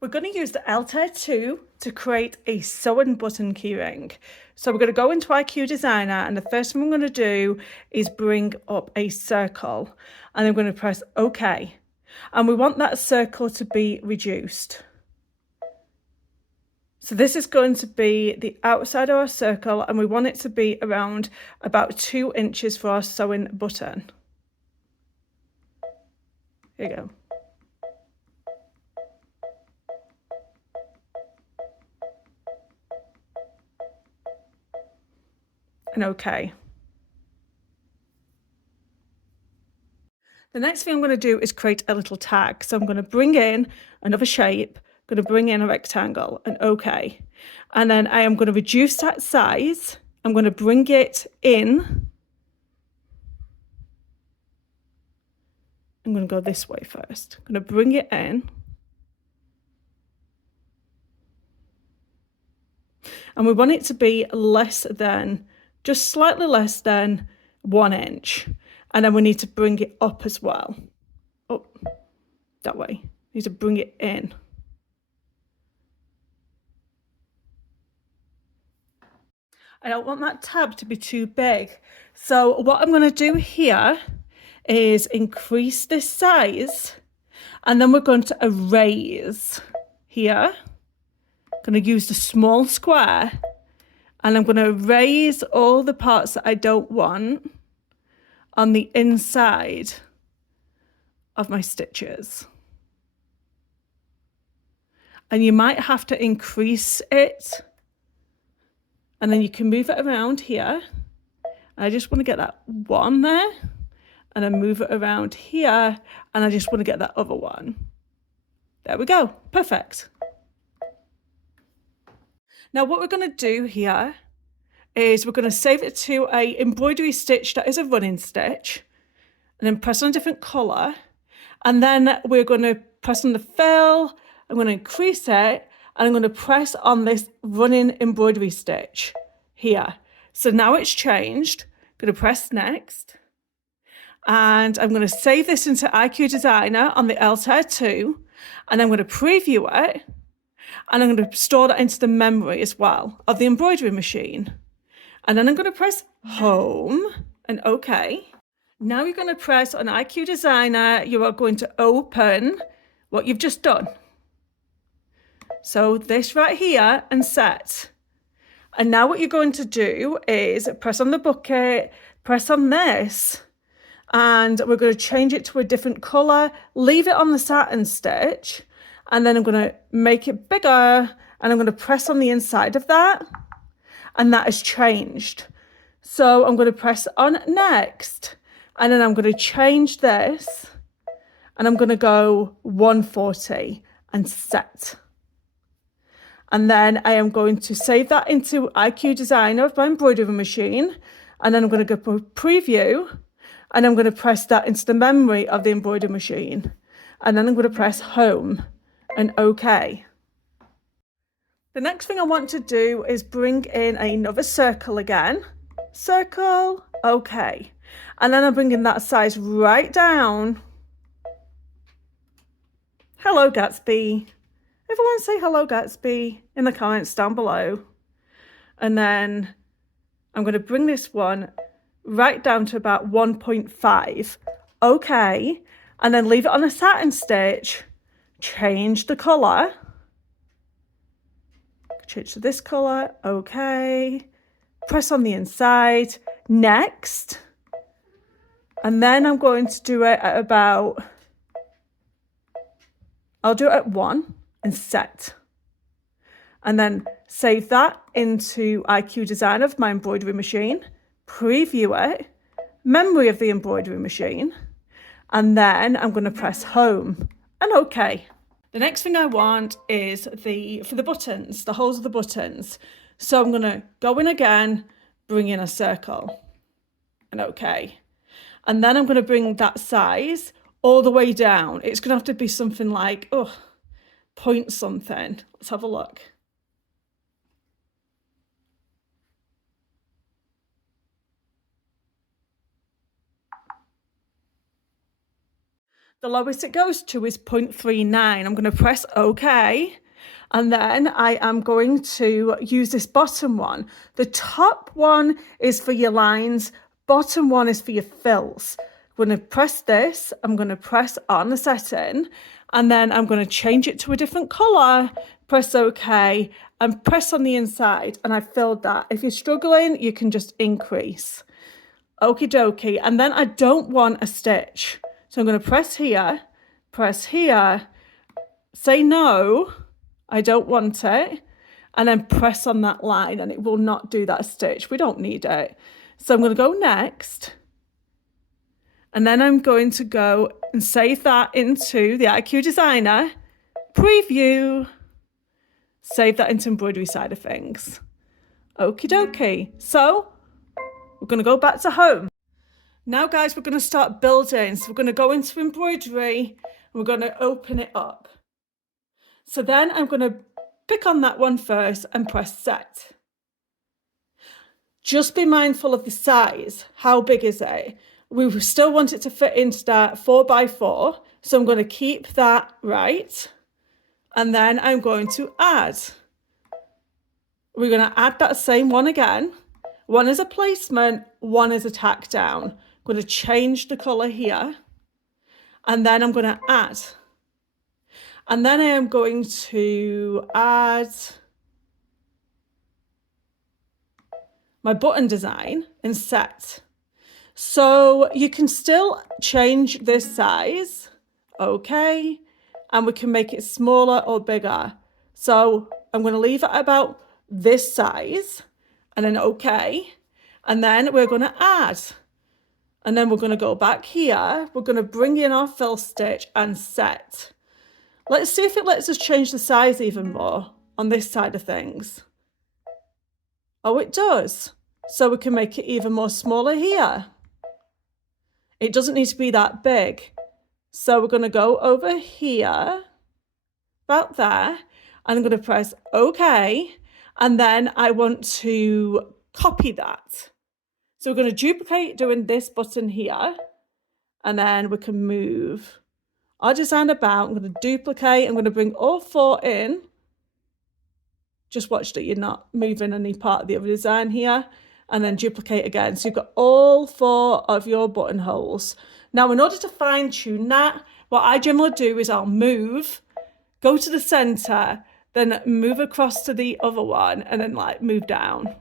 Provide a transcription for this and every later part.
We're going to use the Altair 2 to create a sewing button keyring. So we're going to go into IQ Designer, and the first thing I'm going to do is bring up a circle, and I'm going to press OK. And we want that circle to be reduced. So this is going to be the outside of our circle, and we want it to be around about 2 inches for our sewing button. Here you go. And OK. The next thing I'm going to do is create a little tag. So I'm going to bring in another shape, I'm going to bring in a rectangle, and OK. And then I am going to reduce that size. I'm going to bring it in. I'm going to go this way first. I'm going to bring it in. And we want it to be less than, just slightly less than 1 inch. And then we need to bring it up as well. Up that way. We need to bring it in. I don't want that tab to be too big. So what I'm going to do here is increase this size, and then we're going to erase here. I'm going to use the small square, and I'm going to erase all the parts that I don't want on the inside of my stitches. And you might have to increase it, and then you can move it around here. I just want to get that one there, and then move it around here, and I just want to get that other one. There we go, perfect. Now what we're going to do here is we're going to save it to an embroidery stitch that is a running stitch, and then press on a different colour, and then we're going to press on the fill. I'm going to increase it, and I'm going to press on this running embroidery stitch here. So now it's changed. I'm going to press next, and I'm going to save this into IQ Designer on the Altair 2, and I'm going to preview it, and I'm going to store that into the memory as well of the embroidery machine. And then I'm going to press home and OK. Now you're going to press on IQ Designer. You are going to open what you've just done. So this right here, and set. And now what you're going to do is press on the bucket, press on this, and we're going to change it to a different colour, leave it on the satin stitch, and then I'm going to make it bigger, and I'm going to press on the inside of that, and that has changed. So I'm going to press on next, and then I'm going to change this, and I'm going to go 140 and set. And then I am going to save that into IQ Designer of my embroidery machine, and then I'm going to go preview, and I'm going to press that into the memory of the embroidery machine, and then I'm going to press home and OK. The next thing I want to do is bring in another circle again. Circle, OK. And then I'm bringing that size right down. Hello, Gatsby. Everyone say hello, Gatsby, in the comments down below. And then I'm going to bring this one right down to about 1.5. OK. And then leave it on a satin stitch. Change the colour. Change to this colour. OK. Press on the inside. Next. And then I'm going to do it at about, I'll do it at 1 and set. And then save that into IQ Designer of my embroidery machine. Preview it. Memory of the embroidery machine. And then I'm going to press home and OK. The next thing I want is for the buttons, the holes of the buttons. So I'm going to go in again, bring in a circle and OK. And then I'm going to bring that size all the way down. It's going to have to be something like, point something. Let's have a look. The lowest it goes to is 0.39. I'm going to press OK. And then I am going to use this bottom one. The top one is for your lines, bottom one is for your fills. I'm going to press this, I'm going to press on the setting, and then I'm going to change it to a different colour, press OK, and press on the inside, and I've filled that. If you're struggling, you can just increase. Okie dokie, and then I don't want a stitch. So I'm going to press here, say no, I don't want it, and then press on that line and it will not do that stitch. We don't need it. So I'm going to go next, and then I'm going to go and save that into the IQ Designer, preview, save that into embroidery side of things. Okie dokie. So we're going to go back to home. Now guys, we're going to start building. So we're going to go into embroidery and we're going to open it up. So then I'm going to pick on that one first and press set. Just be mindful of the size. How big is it? We still want it to fit into that 4x4. So I'm going to keep that right. And then I'm going to add. We're going to add that same one again. One is a placement, one is a tack down. I'm going to change the colour here. And then I'm going to add. And then I am going to add my button design and set. So you can still change this size, okay, and we can make it smaller or bigger. So I'm going to leave it about this size and then okay, and then we're going to add. And then we're going to go back here, we're going to bring in our fill stitch and set. Let's see if it lets us change the size even more on this side of things. Oh, it does. So we can make it even more smaller here. It doesn't need to be that big. So we're going to go over here, about there, and I'm going to press OK. And then I want to copy that. So we're going to duplicate doing this button here, and then we can move our design about. I'm going to duplicate. I'm going to bring all 4 in. Just watch that you're not moving any part of the other design here, and then duplicate again. So you've got all 4 of your buttonholes. Now, in order to fine tune that, what I generally do is I'll move, go to the center, then move across to the other one, and then like move down.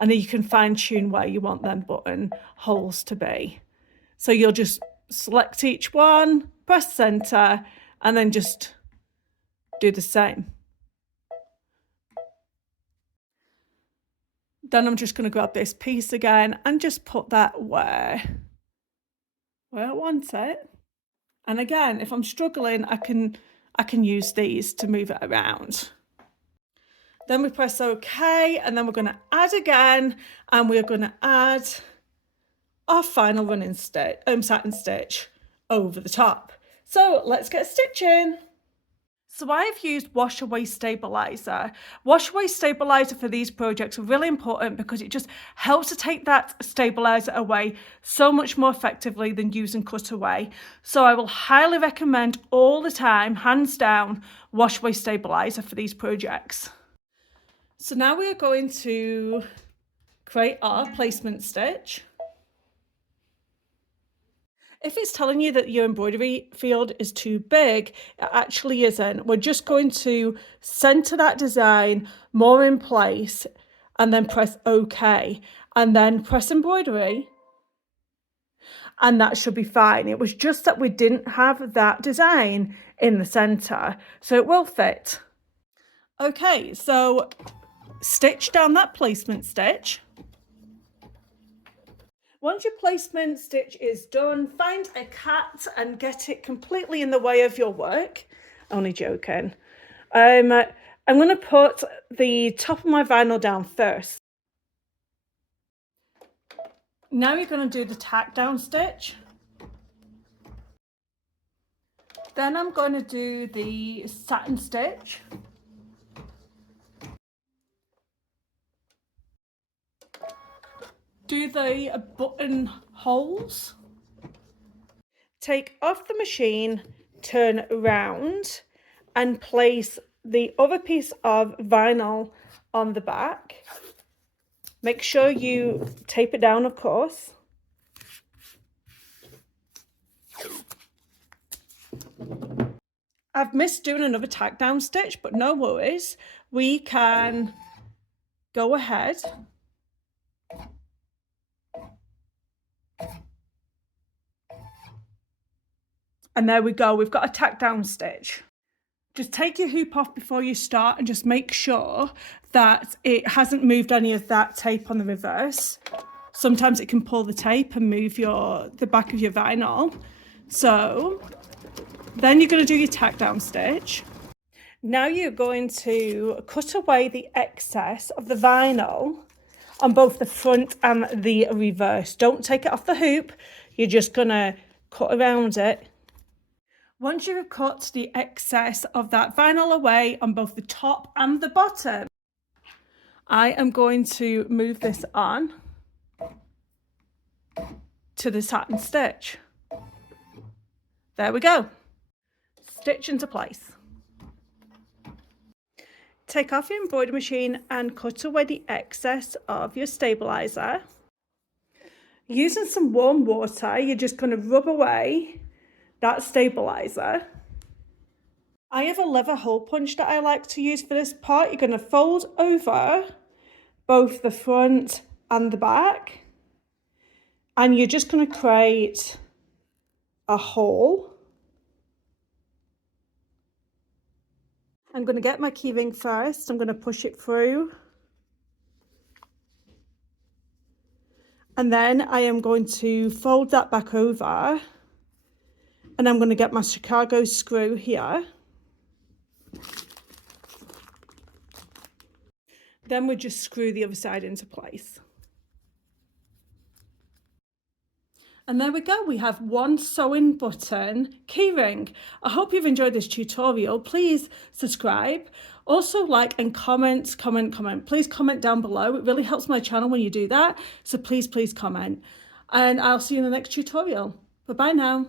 And then you can fine tune where you want them buttonholes to be. So you'll just select each one, press center, and then just do the same. Then I'm just going to grab this piece again and just put that where I want it. And again, if I'm struggling, I can use these to move it around. Then we press OK, and then we're going to add again, and we're going to add our final running stitch, satin stitch over the top. So let's get stitching. So I've used wash away stabilizer. Wash away stabilizer for these projects are really important because it just helps to take that stabilizer away so much more effectively than using cutaway. So I will highly recommend all the time, hands down, wash away stabilizer for these projects. So now we are going to create our placement stitch. If it's telling you that your embroidery field is too big, it actually isn't. We're just going to center that design more in place and then press OK, and then press embroidery, and that should be fine. It was just that we didn't have that design in the center, so it will fit. Okay, so stitch down that placement stitch. Once your placement stitch is done, find a cat and get it completely in the way of your work. Only joking. I'm going to put the top of my vinyl down first. Now you're going to do the tack down stitch. Then I'm going to do the satin stitch. Do the button holes. Take off the machine, turn around and place the other piece of vinyl on the back. Make sure you tape it down, of course. I've missed doing another tack down stitch, but no worries. We can go ahead and there we go. We've got a tack down stitch. Just take your hoop off before you start and just make sure that it hasn't moved any of that tape on the reverse. Sometimes it can pull the tape and move the back of your vinyl. So then you're going to do your tack down stitch. Now you're going to cut away the excess of the vinyl on both the front and the reverse. Don't take it off the hoop. You're just going to cut around it. Once you've cut the excess of that vinyl away on both the top and the bottom, I am going to move this on to the satin stitch. There we go. Stitch into place. Take off your embroidery machine and cut away the excess of your stabilizer. Using some warm water, you're just going to rub away that stabilizer. I have a leather hole punch that I like to use for this part. You're going to fold over both the front and the back, and you're just going to create a hole. I'm going to get my keyring first. I'm going to push it through. And then I am going to fold that back over. And I'm going to get my Chicago screw here. Then we just screw the other side into place. And there we go, we have one sewing button keyring. I hope you've enjoyed this tutorial. Please subscribe. Also like and comment. Please comment down below. It really helps my channel when you do that. So please comment. And I'll see you in the next tutorial. Bye-bye now.